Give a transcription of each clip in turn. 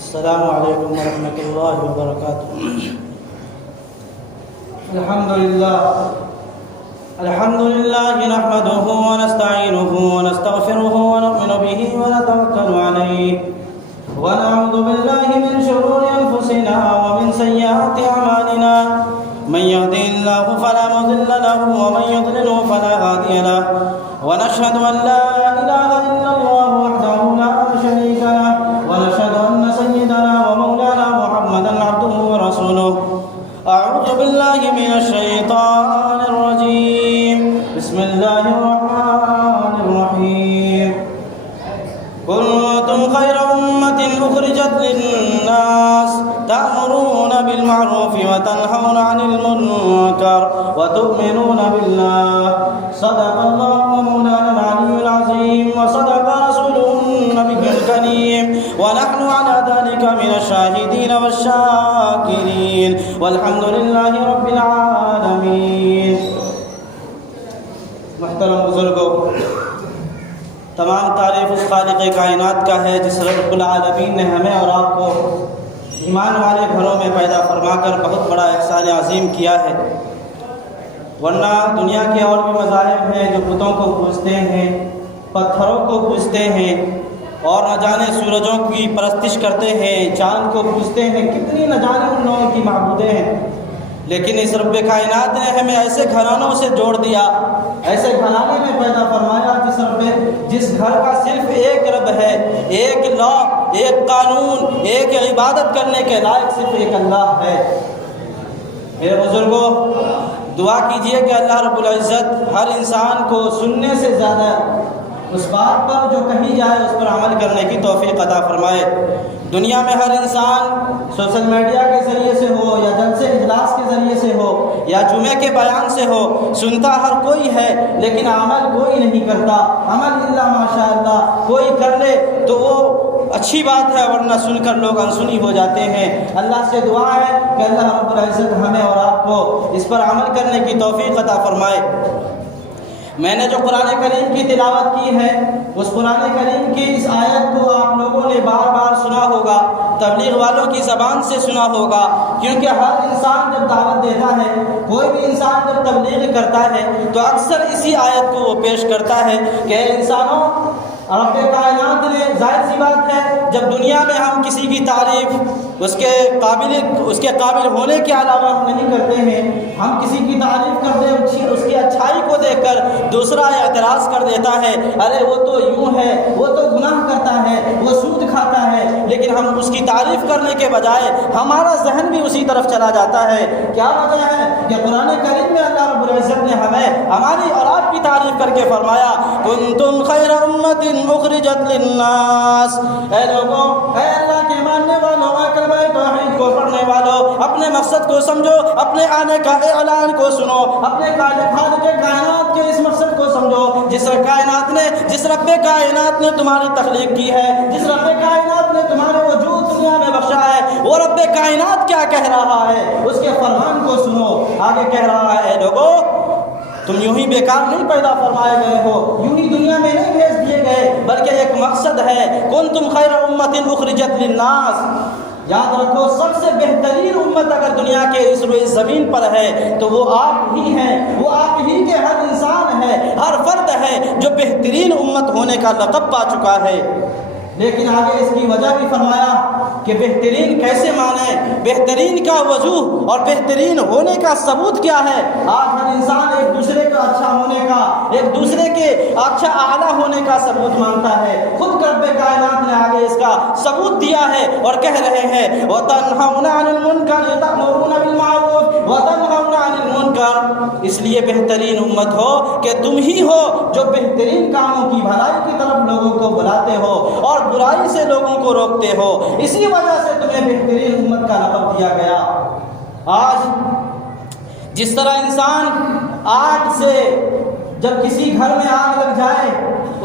السلام علیکم ورحمۃ اللہ وبرکاتہ۔ الحمد للہ نحمده ونستعینه ونستغفره ونؤمن به ونتوکل علیہ ونعوذ باللہ من شرور انفسنا ومن سیئات اعمالنا، من يهده الله فلا مضل له ومن يضلل فلا هادي له، ونشهد ان لا اله الا الله وحده لا شريك له، ونشهد ان سيدنا ومولانا محمدا عبده ورسوله۔ اعوذ بالله من الشيطان الرجيم، بسم الله الرحمن الرحيم۔ كنتم خير أمة أخرجت للناس تأمرون بالمعروف وتنهون عن المنكر وتؤمنون بالله، صدق الله مولانا العلي العظيم وصدق رسوله النبي الكريم، ونحن على ذلك من الشاهدين والشاكرين، والحمد لله رب العالمين۔ محترم بزرگوں، تمام تعریف اس خالق کائنات کا ہے جس رب العالمین نے ہمیں اور آپ کو ایمان والے گھروں میں پیدا فرما کر بہت بڑا احسان عظیم کیا ہے، ورنہ دنیا کے اور بھی مذاہب ہیں جو بتوں کو پوجتے ہیں، پتھروں کو پوجتے ہیں، اور نہ جانے سورجوں کی پرستش کرتے ہیں، چاند کو پوجتے ہیں، کتنی نہ جانے ان لوگوں کی معبودیں ہیں۔ لیکن اس رب کائنات نے ہمیں ایسے گھرانوں سے جوڑ دیا، ایسے گھرانے میں پیدا فرمایا جس گھر کا صرف ایک رب ہے، ایک لا، ایک قانون، ایک عبادت کرنے کے لائق صرف ایک اللہ ہے۔ میرے بزرگوں، دعا کیجئے کہ اللہ رب العزت ہر انسان کو سننے سے زیادہ اس بات پر جو کہی جائے اس پر عمل کرنے کی توفیق عطا فرمائے۔ دنیا میں ہر انسان سوشل میڈیا کے ذریعے سے ہو یا جلسے اجلاس کے ذریعے سے ہو یا جمعے کے بیان سے ہو، سنتا ہر کوئی ہے لیکن عمل کوئی نہیں کرتا۔ عمل الا ماشاء اللہ، کوئی کر لے تو وہ اچھی بات ہے، ورنہ سن کر لوگ انسنی ہو جاتے ہیں۔ اللہ سے دعا ہے کہ اللہ رب العزت ہمیں اور آپ کو اس پر عمل کرنے کی توفیق عطا فرمائے۔ میں نے جو قرآن کریم کی تلاوت کی ہے، اس قرآن کریم کی اس آیت کو آپ لوگوں نے بار بار سنا ہوگا، تبلیغ والوں کی زبان سے سنا ہوگا، کیونکہ ہر انسان جب دعوت دیتا ہے، کوئی بھی انسان جب تبلیغ کرتا ہے تو اکثر اسی آیت کو وہ پیش کرتا ہے کہ انسانوں، رب کائنات نے، ظاہر سی بات ہے جب دنیا میں ہم کسی کی تعریف اس کے قابل ہونے کے علاوہ ہم نہیں کرتے ہیں، ہم کسی کی تعریف کرتے ہیں، اس کی اچھائی کو دیکھ کر دوسرا اعتراض کر دیتا ہے، ارے وہ تو یوں ہے، وہ تو گناہ کرتا ہے، وہ سود کھاتا ہے، لیکن ہم اس کی تعریف کرنے کے بجائے ہمارا ذہن بھی اسی طرف چلا جاتا ہے۔ کیا وجہ ہے کہ قرآن کریم میں اللہ رب العزت نے ہمیں ہماری اور آپ کی تعریف کر کے فرمایا، کنتم خیر امت اخرجت للناس۔ اے لوگوں، اے اللہ کے ماننے والوں، اے کلمہ توحید کو پڑھنے والوں، اپنے مقصد کو سمجھو، اپنے آنے کا اعلان کو سنو، اپنے خالق کائنات کے اس مقصد کو سمجھو جس رب کائنات نے تمہاری تخلیق کی ہے، جس رب کائنات نے تمہارے وجود دنیا میں بخشا ہے، وہ رب کائنات کیا کہہ رہا ہے، اس کے فرمان کو سنو۔ آگے کہہ رہا ہے، اے لوگوں، تم یوں ہی بیکار نہیں پیدا فرمائے گئے ہو، یوں ہی دنیا میں نہیں بھیج دیے گئے، بلکہ ایک مقصد ہے۔ کنتم خیر امت اخرجت للناس۔ یاد رکھو، سب سے بہترین امت اگر دنیا کے اس روئے زمین پر ہے تو وہ آپ ہی ہیں، وہ آپ ہی کے ہر انسان ہے، ہر فرد ہے جو بہترین امت ہونے کا لقب پا چکا ہے۔ لیکن آگے اس کی وجہ بھی فرمایا کہ بہترین کیسے مانیں، بہترین کا وجوہ اور بہترین ہونے کا ثبوت کیا ہے۔ آج ہر انسان ایک دوسرے کا اچھا ہونے کا، ایک دوسرے کے اچھا اعلیٰ ہونے کا ثبوت مانگتا ہے۔ خود رب کائنات نے آگے اس کا ثبوت دیا ہے اور کہہ رہے ہیں، وَتَنْهَوْنَ عَنِ الْمُنْكَرِ تَأْمُرُونَ بِالْمَعْرُوفِ وَتَنْهَوْنَ عَنِ الْمُنْكَرِ۔ اس لیے بہترین امت ہو کہ تم ہی ہو جو بہترین کاموں کی بھلائی کی طرف لوگوں کو بلاتے ہو اور برائی سے لوگوں کو روکتے ہو، اسی وجہ سے تمہیں بہترین امت کا لقب دیا گیا۔ آج جس طرح انسان آگ سے جب کسی گھر میں آگ لگ جائے،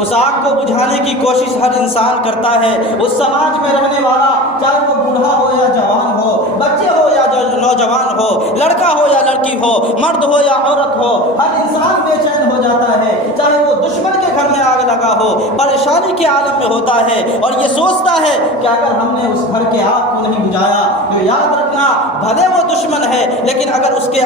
اس آگ کو بجھانے کی کوشش ہر انسان کرتا ہے، اس سماج میں رہنے والا، چاہے وہ بوڑھا ہو یا جوان ہو، بچے ہو یا نوجوان ہو، ہو، لڑکا ہو یا لڑکی ہو، مرد ہو یا عورت ہو، ہر انسان بے چین ہو جاتا ہے، چاہے وہ دشمن کے گھر میں آگ لگا ہو، پریشانی کے عالم میں ہوتا ہے اور یہ سوچتا ہے کہ اگر ہم نے اس گھر کے آگ کو نہیں بجھایا تو یاد رکھنا بھلے وہ دشمن ہے لیکن اگر اس کے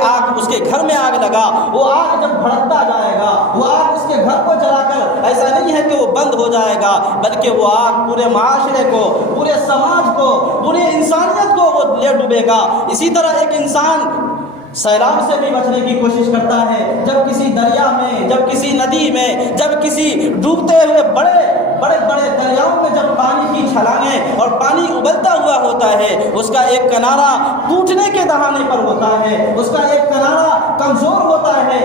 گھر میں آگ لگا، وہ آگ جب بھڑکتا جائے گا، وہ آگ اس کے گھر کو جلا کر ایسا نہیں ہے کہ وہ بند ہو جائے گا، بلکہ وہ آگ پورے معاشرے کو، پورے سماج کو، پوری انسانیت کو وہ لے ڈوبے گا۔ اسی طرح ایک انسان سیلاب سے بھی بچنے کی کوشش کرتا ہے، جب کسی دریا میں، جب کسی ندی میں، جب کسی ڈوبتے ہوئے بڑے دریاؤں میں جب پانی کی چھلانگیں اور پانی ابلتا ہوا ہوتا ہے، اس کا ایک کنارہ ٹوٹنے کے دہانے پر ہوتا ہے، اس کا ایک کنارہ کمزور ہوتا ہے،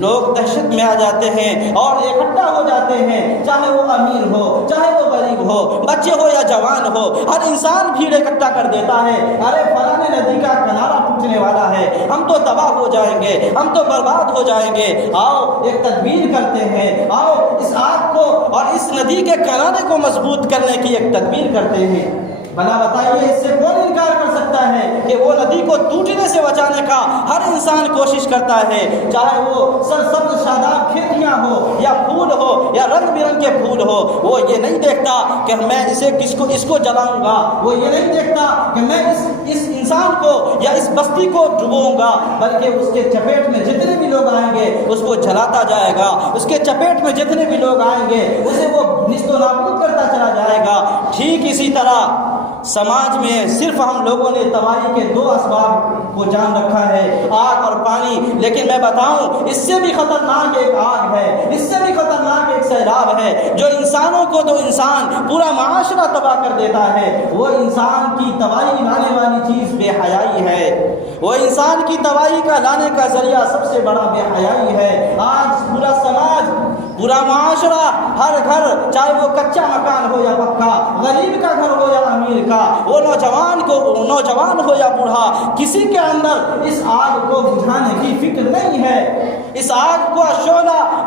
لوگ دہشت میں آ جاتے ہیں اور اکٹھا ہو جاتے ہیں، چاہے وہ امیر ہو، چاہے وہ غریب ہو، بچے ہو یا جوان ہو، ہر انسان بھیڑ اکٹھا کر دیتا ہے، ارے فلاں ندی کا کنارہ ٹوٹنے والا ہے، ہم تو تباہ ہو جائیں گے، ہم تو برباد ہو جائیں گے، آؤ ایک تدبیر کرتے ہیں، آؤ اس آگ کو اور اس ندی کے کنارے کو مضبوط کرنے کی ایک تدبیر کرتے ہیں۔ بھلا بتائیے اس سے کون انکار کر سکتا ہے کہ وہ ندی کو ٹوٹنے سے بچانے کا ہر انسان کوشش کرتا ہے، چاہے وہ سرسبز شاداب کھیتیاں ہو یا پھول ہو یا رنگ برنگ کے پھول ہو، وہ یہ نہیں دیکھتا کہ میں اس کو جلاؤں گا، وہ یہ نہیں دیکھتا کہ میں اس انسان کو یا اس بستی کو ڈبوں گا، بلکہ اس کے چپیٹ میں جتنے بھی لوگ آئیں گے اس کو جلاتا جائے گا، اس کے چپیٹ میں جتنے بھی لوگ آئیں گے اسے وہ نیست و نابود کرتا چلا جائے گا۔ ٹھیک اسی طرح سماج میں صرف ہم لوگوں نے تباہی کے دو اسباب کو جان رکھا ہے، آگ اور پانی، لیکن میں بتاؤں اس سے بھی خطرناک ایک آگ ہے، اس سے بھی خطرناک ایک سیلاب ہے جو انسانوں کو تو انسان پورا معاشرہ تباہ کر دیتا ہے۔ وہ انسان کی تباہی لانے والی چیز بے حیائی ہے، وہ انسان کی تباہی کا لانے کا ذریعہ سب سے بڑا بے حیائی ہے۔ آج پورا سماج، پورا معاشرہ، ہر گھر، چاہے وہ کچا مکان ہو یا پکا، غریب کا گھر ہو یا امیر کا، وہ نوجوان ہو یا بوڑھا، کسی کے اندر اس آگ کو بجھانے کی فکر نہیں ہے۔ اس آگ کو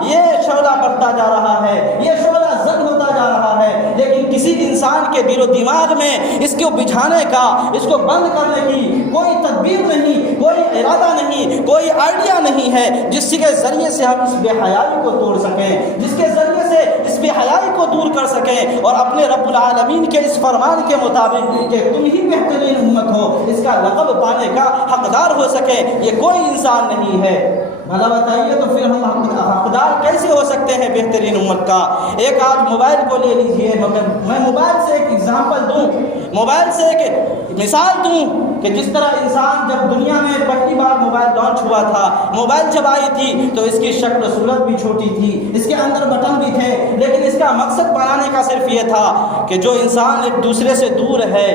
یہ شعلہ بڑھتا جا رہا ہے، یہ شعلہ زد ہوتا جا رہا ہے، لیکن کسی انسان کے دل و دماغ میں اس کو بجھانے کا، اس کو بند کرنے کی کوئی تدبیر نہیں، کوئی ارادہ نہیں، کوئی آئیڈیا نہیں ہے جس کے ذریعے سے ہم اس بے حیائی کو توڑ سکیں، جس کے ذریعے سے اس بے حیائی کو دور کر سکیں اور اپنے رب العالمین کے اس فرمان کے مطابق کہ تم ہی بہترین امت ہو اس کا لقب پانے کا حقدار ہو سکے، یہ کوئی انسان نہیں ہے۔ بھلا بتائیے تو پھر ہم حقدار کیسے ہو سکتے ہیں بہترین امت کا؟ ایک آج موبائل کو لے لیجئے، میں موبائل سے ایک ایگزامپل دوں، موبائل سے ایک مثال دوں کہ جس طرح انسان جب دنیا میں پہلی بار موبائل لانچ ہوا تھا، موبائل جب آئی تھی تو اس کی شکل و صورت بھی چھوٹی تھی، اس کے اندر بٹن بھی تھے، لیکن اس کا مقصد بنانے کا صرف یہ تھا کہ جو انسان ایک دوسرے سے دور ہے،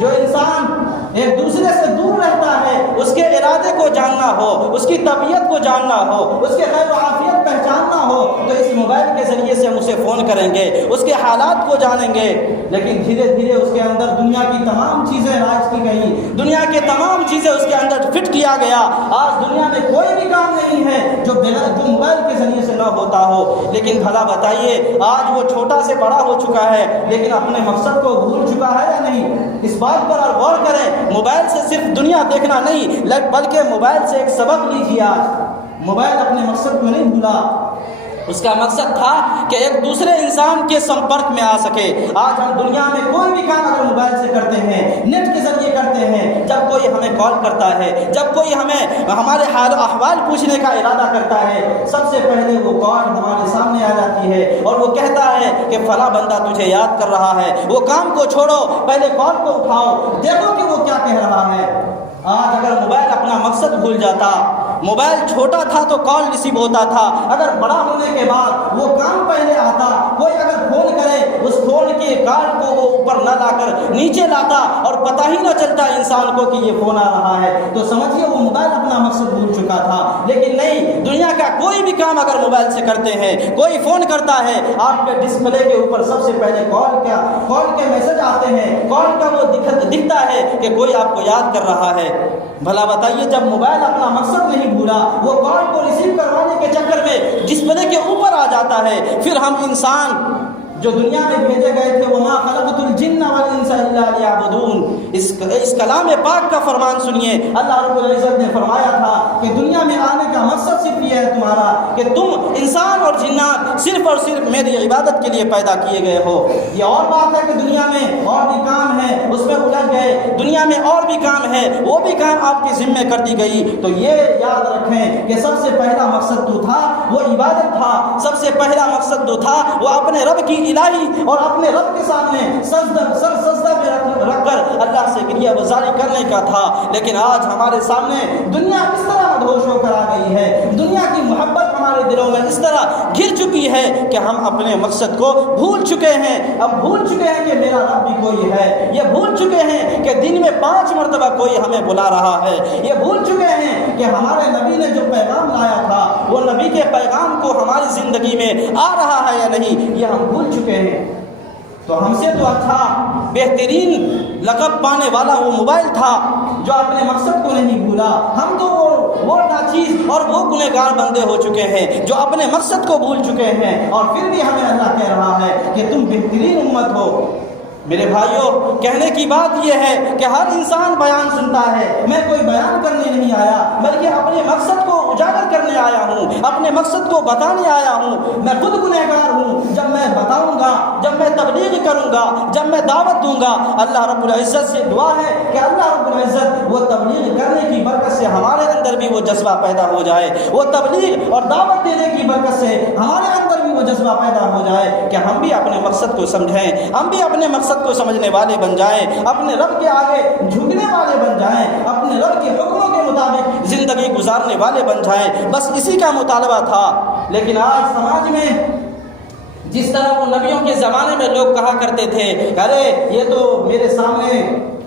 جو انسان ایک دوسرے سے دور رہتا ہے، اس کے ارادے کو جاننا ہو، اس کی طبیعت کو جاننا ہو، اس کے خیر و عافیت پہچاننا ہو تو اس موبائل کے ذریعے سے ہم اسے فون کریں گے، اس کے حالات کو جانیں گے۔ لیکن دھیرے دھیرے اس کے اندر دنیا کی تمام چیزیں راج کی گئی، دنیا کے تمام چیزیں اس کے اندر فٹ کیا گیا۔ آج دنیا میں کوئی بھی کام نہیں ہے جو موبائل کے ذریعے سے نہ ہوتا ہو۔ لیکن بھلا بتائیے آج وہ چھوٹا سے بڑا ہو چکا ہے لیکن اپنے مقصد کو بھول چکا ہے یا نہیں؟ اس بات پر اور غور کریں، موبائل سے صرف دنیا دیکھنا نہیں بلکہ موبائل سے ایک سبق لیجیے۔ آج موبائل اپنے مقصد کو نہیں بھولا، اس کا مقصد تھا کہ ایک دوسرے انسان کے سمپرک میں آ سکے۔ آج ہم دنیا میں کوئی بھی کام اگر موبائل سے کرتے ہیں، نیٹ کے ذریعے کرتے ہیں، جب کوئی ہمیں کال کرتا ہے، جب کوئی ہمیں ہمارے حال و احوال پوچھنے کا ارادہ کرتا ہے، سب سے پہلے وہ کال ہمارے سامنے آ جاتی ہے اور وہ کہتا ہے کہ فلاں بندہ تجھے یاد کر رہا ہے، وہ کام کو چھوڑو، پہلے کال کو اٹھاؤ، دیکھو کہ وہ کیا کہہ رہا ہے۔ آج اگر موبائل اپنا مقصد بھول جاتا، موبائل چھوٹا تھا تو کال ریسیو ہوتا تھا، اگر بڑا ہونے کے بعد وہ کام پہلے آتا، کوئی اگر فون کرے اس فون کے کارڈ کو وہ اوپر نہ لا کر نیچے لاتا اور پتہ ہی نہ چلتا انسان کو کہ یہ فون آ رہا ہے، تو سمجھیے وہ موبائل اپنا مقصد بھول چکا تھا۔ لیکن نہیں، دنیا کا کوئی بھی کام اگر موبائل سے کرتے ہیں، کوئی فون کرتا ہے، آپ کے ڈسپلے کے اوپر سب سے پہلے کال کے میسج آتے ہیں، کال کا وہ دکھتا ہے کہ کوئی آپ کو یاد کر رہا ہے۔ بھلا بتائیے جب موبائل اپنا مقصد نہیں بھولا، وہ کال کو ریسیو کروانے کے چکر میں ڈسپلے کے اوپر آ جاتا ہے، پھر ہم انسان جو دنیا میں بھیجے گئے تھے وما خلقت الجن والانس الا لیعبدون، اس کلام پاک کا فرمان سنیے۔ اللہ رب العزت نے فرمایا تھا کہ دنیا میں آنے کا مقصد صرف یہ ہے تمہارا کہ تم انسان اور جنات صرف اور صرف میری عبادت کے لیے پیدا کیے گئے ہو۔ یہ اور بات ہے کہ دنیا میں اور بھی کام ہے، اس میں الجھ گئے، دنیا میں اور بھی کام ہے، وہ بھی کام آپ کے ذمہ کر دی گئی، تو یہ یاد رکھیں کہ سب سے پہلا مقصد تو تھا وہ عبادت تھا، سب سے پہلا مقصد تو تھا وہ اپنے رب کی الہی اور اپنے رب کے سامنے سجدہ میں رکھ کر اللہ سے گریہ گزاری کرنے کا تھا۔ لیکن آج ہمارے سامنے دنیا اس طرح مدہوش ہو کر آ گئی ہے، دنیا کی محبت ہمارے دلوں میں اس طرح گر چکی ہے کہ ہم اپنے مقصد کو بھول چکے ہیں۔ اب بھول چکے ہیں کہ میرا رب بھی کوئی ہے، یہ بھول چکے ہیں کہ دن میں 5 مرتبہ کوئی ہمیں بلا رہا ہے، یہ بھول چکے ہیں کہ ہمارے نبی نے جو پیغام لایا تھا وہ نبی کے پیغام کو ہماری زندگی میں آ رہا ہے یا نہیں، یہ ہم بھول چکے ہیں۔ تو ہم سے تو اچھا بہترین لقب پانے والا وہ موبائل تھا جو اپنے مقصد کو نہیں بھولا۔ ہم تو وہ ناچیز اور وہ گنہگار بندے ہو چکے ہیں جو اپنے مقصد کو بھول چکے ہیں، اور پھر بھی ہمیں اللہ کہہ رہا ہے کہ تم بہترین امت ہو۔ میرے بھائیوں، کہنے کی بات یہ ہے کہ ہر انسان بیان سنتا ہے، میں کوئی بیان کرنے نہیں آیا بلکہ اپنے مقصد کو اجاگر کرنے آیا ہوں، اپنے مقصد کو بتانے آیا ہوں۔ میں خود گنہگار ہوں، جب میں بتاؤں گا، جب میں تبلیغ کروں گا، جب میں دعوت دوں گا، اللہ رب العزت سے دعا ہے کہ اللہ رب العزت وہ تبلیغ کرنے کی برکت سے ہمارے اندر بھی وہ جذبہ پیدا ہو جائے، وہ تبلیغ اور دعوت دینے کی برکت سے ہمارے اندر بھی وہ جذبہ پیدا ہو جائے کہ ہم بھی اپنے مقصد کو سمجھیں، ہم بھی اپنے مقصد کو سمجھنے والے بن جائیں، اپنے رب کے آگے جھکنے والے بن جائیں، اپنے رب کے حکموں کے مطابق زندگی گزارنے والے بن جائیں۔ بس اسی کا مطالبہ تھا۔ لیکن آج سماج میں جس طرح وہ نبیوں کے زمانے میں لوگ کہا کرتے تھے، ارے یہ تو میرے سامنے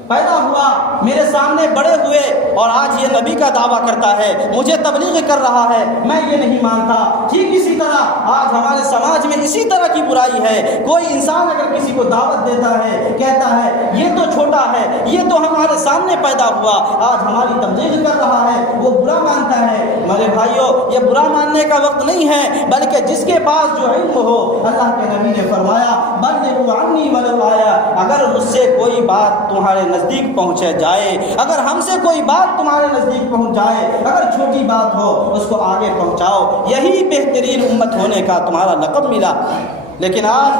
پیدا ہوا، میرے سامنے بڑے ہوئے اور آج یہ نبی کا دعویٰ کرتا ہے، مجھے تبلیغ کر رہا ہے، میں یہ نہیں مانتا۔ ٹھیک اسی طرح آج ہمارے سماج میں اسی طرح کی برائی ہے۔ کوئی انسان اگر کسی کو دعوت دیتا ہے، کہتا ہے یہ تو چھوٹا ہے، یہ تو ہمارے سامنے پیدا ہوا، آج ہماری تبلیغ کر رہا ہے، وہ برا مانتا ہے۔ میرے بھائیوں، یہ برا ماننے کا وقت نہیں ہے، بلکہ جس کے پاس جو علم ہو، اللہ کے نبی نے فرمایا بلغوا عنی ولو آیا، اگر مجھ سے کوئی بات تمہارے نزدیک پہنچے جائے، اگر ہم سے کوئی بات تمہارے نزدیک پہنچ جائے، اگر چھوٹی بات ہو اس کو آگے پہنچاؤ، یہی بہترین امت ہونے کا تمہارا لقب ملا۔ لیکن آج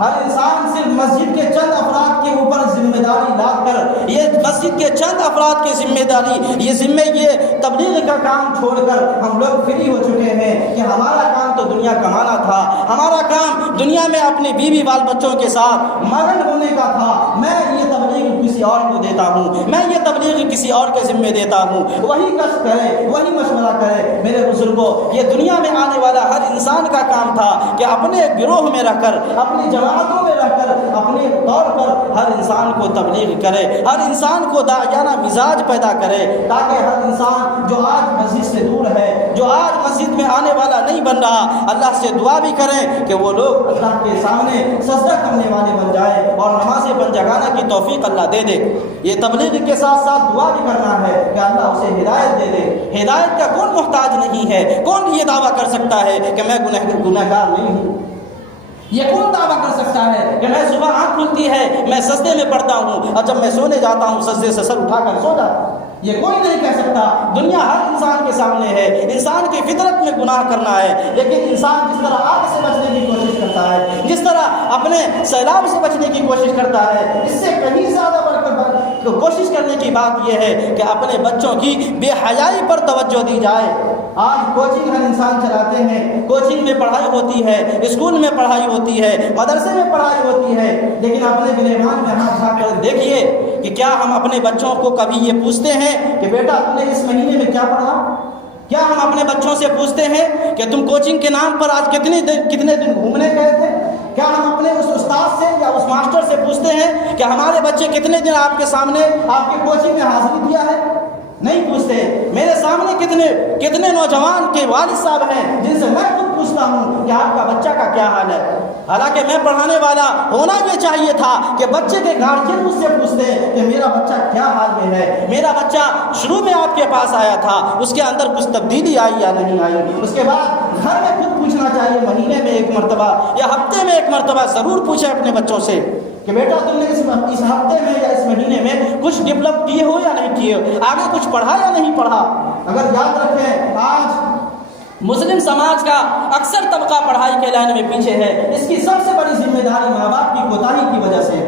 ہر انسان صرف مسجد کے چند افراد کے اوپر ذمہ داری لا کر، یہ مسجد کے چند افراد کی ذمہ داری، یہ تبلیغ کا کام چھوڑ کر ہم لوگ فری ہو چکے ہیں کہ ہمارا کام تو دنیا کمانا تھا، ہمارا کام دنیا میں اپنے بیوی بال بچوں کے ساتھ مگن ہونے کا تھا، میں یہ تبلیغ کسی اور کو دیتا ہوں، میں یہ تبلیغ کسی اور کے ذمہ دیتا ہوں، وہی کشف کرے، وہی مشورہ کرے۔ میرے بزرگوں، یہ دنیا میں آنے والا ہر انسان کا کام تھا کہ اپنے گروہ میں رہ کر، اپنی جماعتوں میں رہ کر، اپنے طور پر ہر انسان کو تبلیغ کرے، ہر انسان کو داعیانہ مزاج پیدا کرے، تاکہ ہر انسان جو آج مسجد سے دور ہے، جو آج مسجد میں آنے والا نہیں بن رہا، اللہ سے دعا بھی کریں کہ وہ لوگ اللہ کے سامنے سجدہ کرنے والے بن جائے اور نمازیں بن جگانے کی توفیق اللہ دے دے۔ یہ تبلیغ کے ساتھ ساتھ دعا بھی کرنا ہے کہ اللہ اسے ہدایت دے دے۔ ہدایت کا کون محتاج نہیں ہے؟ کون یہ دعویٰ کر سکتا ہے کہ میں گنہگار نہیں ہوں؟ یہ کون دعویٰ کر سکتا ہے کہ میں صبح آنکھ کھلتی ہے میں سجدے میں پڑھتا ہوں اور جب میں سونے جاتا ہوں سجدے سے سر اٹھا کر سو جاتا ہوں؟ یہ کوئی نہیں کہہ سکتا۔ دنیا ہر انسان کے سامنے ہے، انسان کی فطرت میں گناہ کرنا ہے، لیکن انسان جس طرح آگ سے بچنے کی کوشش کرتا ہے، جس طرح اپنے سیلاب سے بچنے کی کوشش کرتا ہے، اس سے کہیں زیادہ بڑھ کر کوشش کرنے کی بات یہ ہے کہ اپنے بچوں کی بے حیائی پر توجہ دی جائے۔ آج کوچنگ ہر انسان چلاتے ہیں، کوچنگ میں پڑھائی ہوتی ہے، اسکول میں پڑھائی ہوتی ہے، مدرسے میں پڑھائی ہوتی ہے، لیکن اپنے گریبان میں ہاتھ اٹھا کر دیکھیے کہ کیا ہم اپنے بچوں کو کبھی یہ پوچھتے ہیں کہ بیٹا تم نے اس مہینے میں کیا پڑھا؟ کیا ہم اپنے بچوں سے پوچھتے ہیں کہ تم کوچنگ کے نام پر آج کتنے دن گھومنے گئے تھے؟ کیا ہم اپنے اس استاد سے یا اس ماسٹر سے پوچھتے ہیں کہ ہمارے بچے کتنے دن آپ کے سامنے آپ کے کوچنگ میں حاضری دیا ہے؟ نہیں پوچھتے۔ میرے سامنے کتنے نوجوان کے والد صاحب ہیں جن سے میں خود پوچھتا ہوں کہ آپ کا بچہ کا کیا حال ہے، حالانکہ میں پڑھانے والا ہونا یہ چاہیے تھا کہ بچے کے گارجین مجھ سے پوچھتے کہ میرا بچہ کیا حال میں ہے، میرا بچہ شروع میں آپ کے پاس آیا تھا، اس کے اندر کچھ تبدیلی آئی یا نہیں آئی۔ اس کے بعد گھر میں خود پوچھنا چاہیے، مہینے میں ایک مرتبہ یا ہفتے میں ایک مرتبہ ضرور پوچھیں اپنے بچوں سے کہ بیٹا تم نے اس ہفتے میں یا اس مہینے میں کچھ ڈیولپ کیے ہو یا نہیں کیے ہو، آگے کچھ پڑھا یا نہیں پڑھا۔ اگر یاد رکھیں آج مسلم سماج کا اکثر طبقہ پڑھائی کے لائن میں پیچھے ہے، اس کی سب سے بڑی ذمہ داری ماں باپ کی کوتاہی کی وجہ سے۔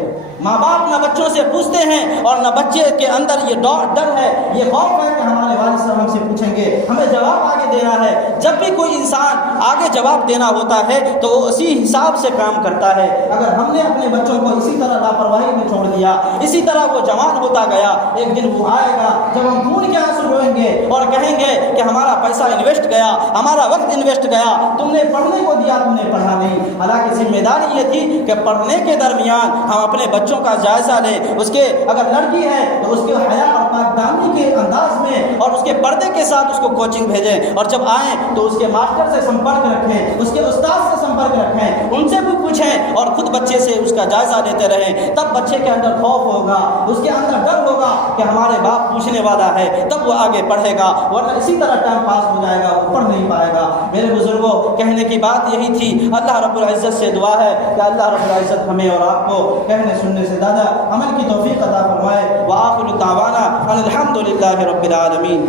ماں باپ نہ بچوں سے پوچھتے ہیں اور نہ بچے کے اندر یہ ڈر ہے، یہ خوف ہے کہ ہمارے والد صاحب ہم سے پوچھیں گے، ہمیں جواب آگے دینا ہے۔ جب بھی کوئی انسان آگے جواب دینا ہوتا ہے تو وہ اسی حساب سے کام کرتا ہے۔ اگر ہم نے اپنے بچوں کو اسی طرح لاپرواہی میں چھوڑ دیا، اسی طرح وہ جوان ہوتا گیا، ایک دن وہ آئے گا جب ہم خون کے آنسو روئیں گے اور کہیں گے کہ ہمارا پیسہ انویسٹ گیا، ہمارا وقت انویسٹ گیا، تم نے پڑھنے کو دیا، تم نے پڑھا نہیں۔ حالانکہ ذمہ داری یہ تھی کہ پڑھنے کے درمیان ہم اپنے بچوں کا جائزہ لیں، اس کے اگر لڑکی ہے تو اس کے حیا اور پاک دامنی کے انداز میں اور اس کے پردے کے ساتھ اس کو کوچنگ بھیجیں، اور جب آئیں تو اس کے ماسٹر سے سمپرک رکھیں، اس کے استاد سے سمپرک رکھیں، ان سے بھی پوچھیں اور خود بچے سے اس کا جائزہ لیتے رہیں۔ تب بچے کے اندر خوف ہوگا، اس کے اندر ڈر ہوگا کہ ہمارے باپ پوچھنے والا ہے، تب وہ آگے پڑھے گا، ورنہ اسی طرح ٹائم پاس ہو جائے گا، وہ پڑھ نہیں پائے گا۔ میرے بزرگوں، کہنے کی بات یہی تھی۔ اللہ رب العزت سے دعا ہے کہ اللہ رب العزت ہمیں اور آپ کو کہنے سننے سے زیادہ عمل کی توفیق عطا فرمائے۔ وآخر دعوانا ان الحمد للہ رب العالمین۔